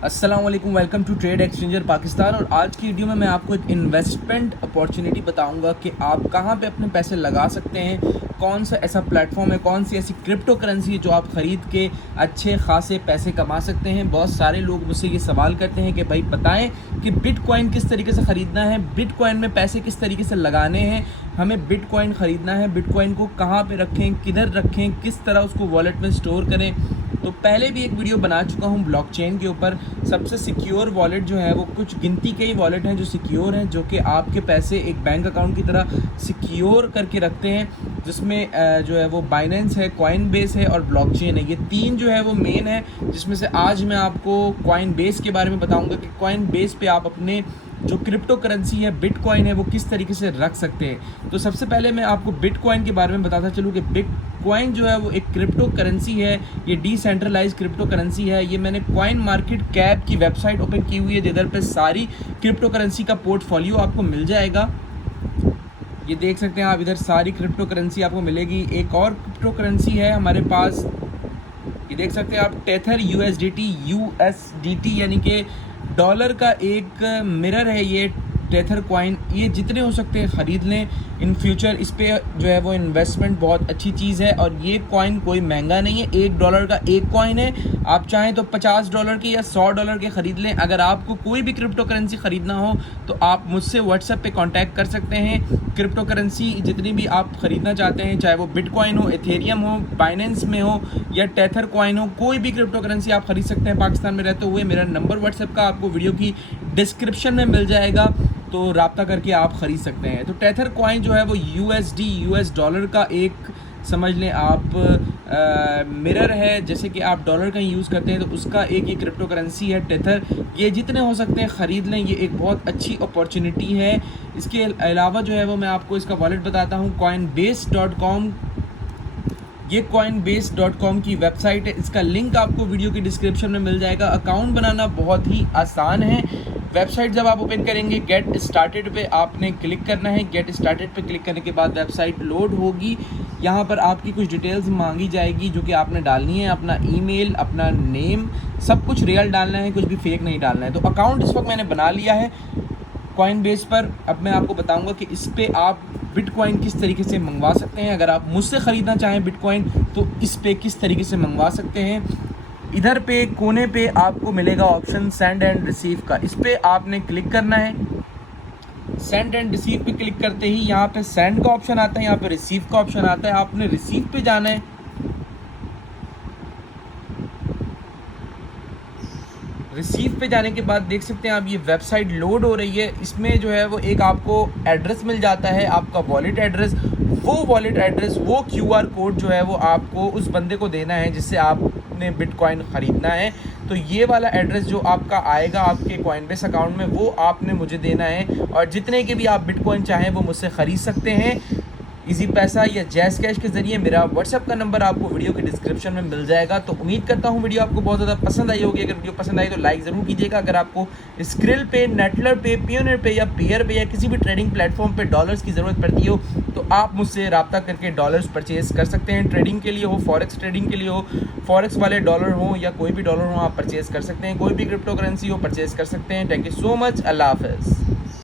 अस्सलाम वालेकुम, welcome to trade exchanger Pakistan. और आज की वीडियो में मैं आपको एक इन्वेस्टमेंट अपॉर्चुनिटी बताऊंगा कि आप कहां पे अपने पैसे लगा सकते हैं, कौन सा ऐसा प्लेटफॉर्म है, कौन सी ऐसी क्रिप्टो करेंसी है जो आप ख़रीद के अच्छे खासे पैसे कमा सकते हैं। बहुत सारे लोग मुझसे ये सवाल करते हैं कि भाई बताएं कि बिटकॉइन किस तरीके से ख़रीदना है, बिटकॉइन में पैसे किस तरीके से लगाने हैं, हमें बिटकॉइन ख़रीदना है, बिटकॉइन को कहाँ पे रखें, किधर रखें, किस तरह उसको वॉलेट में स्टोर करें। तो पहले भी एक वीडियो बना चुका हूँ ब्लॉकचेन के ऊपर। सबसे सिक्योर वॉलेट जो है वो कुछ गिनती के ही वॉलेट हैं जो सिक्योर हैं, जो कि आपके पैसे एक बैंक अकाउंट की तरह सिक्योर करके रखते हैं, जिसमें जो है वो बाइनेंस है, कॉइनबेस है और ब्लॉकचेन है। ये तीन जो है वो मेन है, जिसमें से आज मैं आपको कॉइनबेस के बारे में बताऊंगा कि कॉइनबेस पे आप अपने जो क्रिप्टो करेंसी है बिटकॉइन है वो किस तरीके से रख सकते हैं। तो सबसे पहले मैं आपको बिटकॉइन के बारे में बताता चलूँ कि बिटकॉइन जो है वो एक क्रिप्टो करेंसी है, ये डिसेंट्रलाइज क्रिप्टो करेंसी है। ये मैंने कॉइन मार्केट कैप की वेबसाइट ओपन की हुई है, जिधर पे सारी क्रिप्टो करेंसी का पोर्टफोलियो आपको मिल जाएगा। ये देख सकते हैं आप, इधर सारी क्रिप्टो करेंसी आपको मिलेगी। एक और क्रिप्टो करेंसी है हमारे पास, ये देख सकते हैं आप, टेथर यूएसडीटी यानी कि डॉलर का एक मिरर है ये टेथर कॉइन। ये जितने हो सकते हैं ख़रीद लें इन फ्यूचर। इस पे जो है वो इन्वेस्टमेंट बहुत अच्छी चीज़ है। और ये कॉइन कोई महंगा नहीं है, $1 का एक कॉइन है। आप चाहें तो $50 के या $100 के ख़रीद लें। अगर आपको कोई भी क्रिप्टो करेंसी ख़रीदना हो तो आप मुझसे व्हाट्सएप पे कांटेक्ट कर सकते हैं। क्रिप्टो करेंसी जितनी भी आप ख़रीदना चाहते हैं, चाहे वो बिटकॉइन हो, एथेरियम हो, बाइनेंस में हो या टेथर कॉइन हो, कोई भी क्रिप्टो करेंसी आप ख़रीद सकते हैं पाकिस्तान में रहते हुए। मेरा नंबर व्हाट्सएप का आपको वीडियो की डिस्क्रिप्शन में मिल जाएगा, तो रब्ता करके आप ख़रीद सकते हैं। तो टेथर कॉइन जो है वो यूएस डॉलर का एक समझ लें आप मिरर है। जैसे कि आप डॉलर का यूज़ करते हैं तो उसका एक ये क्रिप्टो करेंसी है टेथर। ये जितने हो सकते हैं ख़रीद लें, ये एक बहुत अच्छी अपॉर्चुनिटी है। इसके अलावा जो है वो मैं आपको इसका वॉलेट बताता हूँ, coinbase.com। ये coinbase.com की वेबसाइट है, इसका लिंक आपको वीडियो की डिस्क्रिप्शन में मिल जाएगा। अकाउंट बनाना बहुत ही आसान है। वेबसाइट जब आप ओपन करेंगे, गेट स्टार्टेड पे आपने क्लिक करना है। गेट स्टार्टेड पे क्लिक करने के बाद वेबसाइट लोड होगी। यहाँ पर आपकी कुछ डिटेल्स मांगी जाएगी जो कि आपने डालनी है, अपना ईमेल, अपना नेम, सब कुछ रियल डालना है, कुछ भी फेक नहीं डालना है। तो अकाउंट इस वक्त मैंने बना लिया है कॉइनबेस पर। अब मैं आपको बताऊंगा कि इस पे आप बिटकॉइन किस तरीके से मंगवा सकते हैं। अगर आप मुझसे ख़रीदना चाहें बिटकॉइन तो इस पे किस तरीके से मंगवा सकते हैं। इधर पे कोने पे आपको मिलेगा ऑप्शन सेंड एंड रिसीव का, इस पे आपने क्लिक करना है। सेंड एंड रिसीव पे क्लिक करते ही यहाँ पे सेंड का ऑप्शन आता है, यहाँ पे रिसीव का ऑप्शन आता है। आपने रिसीव पे जाना है। रिसीव पे जाने के बाद देख सकते हैं आप, ये वेबसाइट लोड हो रही है। इसमें जो है वो एक आपको एड्रेस मिल जाता है, आपका वॉलेट एड्रेस। वो वॉलेट एड्रेस, वो क्यूआर कोड जो है वो आपको उस बंदे को देना है जिससे आपने बिटकॉइन ख़रीदना है। तो ये वाला एड्रेस जो आपका आएगा आपके कॉइनबेस अकाउंट में, वो आपने मुझे देना है। और जितने के भी आप बिटकॉइन चाहें वो मुझसे ख़रीद सकते हैं इजी पैसा या जैस कैश के ज़रिए। मेरा व्हाट्सएप का नंबर आपको वीडियो के डिस्क्रिप्शन में मिल जाएगा। तो उम्मीद करता हूँ वीडियो आपको बहुत ज़्यादा पसंद आई होगी। अगर वीडियो पसंद आई तो लाइक ज़रूर कीजिएगा। अगर आपको स्क्रिल पे, नेटलर पे, पियोनियर पे या पेयर पे या किसी भी ट्रेडिंग प्लेटफॉर्म पे डॉलर्स की ज़रूरत पड़ती हो तो आप मुझसे रब्ता करके डॉलर्स परचेज़ कर सकते हैं। ट्रेडिंग के लिए हो, फॉरेक्स ट्रेडिंग के लिए हो, फॉरेक्स वाले डॉलर हो या कोई भी डॉलर हो, आप परचेज़ कर सकते हैं। कोई भी क्रिप्टो करेंसी हो, परचेज़ कर सकते हैं। Thank you so much. अल्लाह हाफ़िज़।